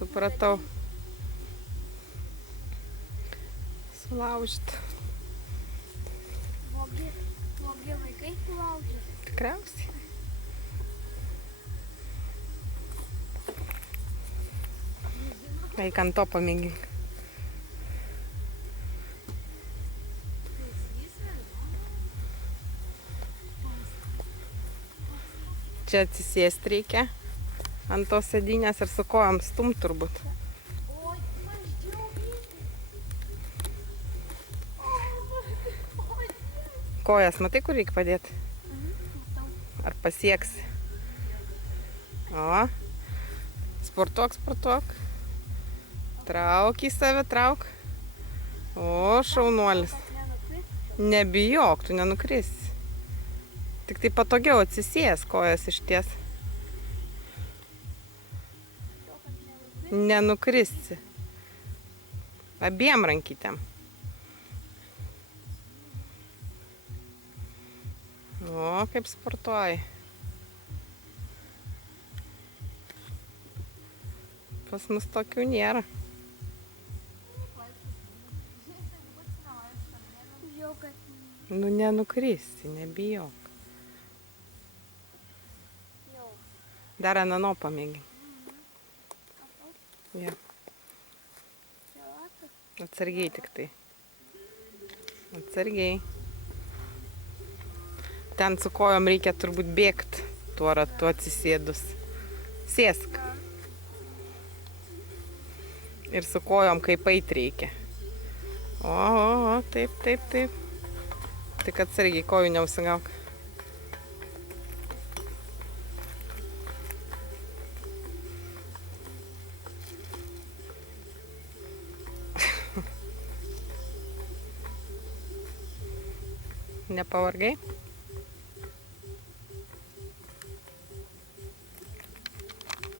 Supratau. Sulaužyt. Blogi vaikai sulaužyt. Tikriausiai. Eik ant to pamėgink. Čia atsisėst reikia ant tos sėdynės ir su kojom stumt turbūt. Oi, maždžiau vykti. Kojas, matai, kur reikia padėti? Ar pasieksi? O, sportuok, sportuok. Trauk į save, trauk. O, šaunuolis. Nebijok, tu nenukrisi. Tik tai patogiau atsisės, kojas išties. Nenukrisi. Abiem rankytėm. O, kaip sportuoji. Pas mus tokių nėra. Nu, nenukrisi, nebijok. Dar anano pamėgink. Ja. Atsargiai tik tai. Atsargiai. Ten su kojom reikia turbūt bėgti tuo ratu atsisėdus. Sėsk. Ir su kojom kaip eit reikia. O, taip, taip, taip. Tik atsargiai kojų neužsigauk. Nepavargai?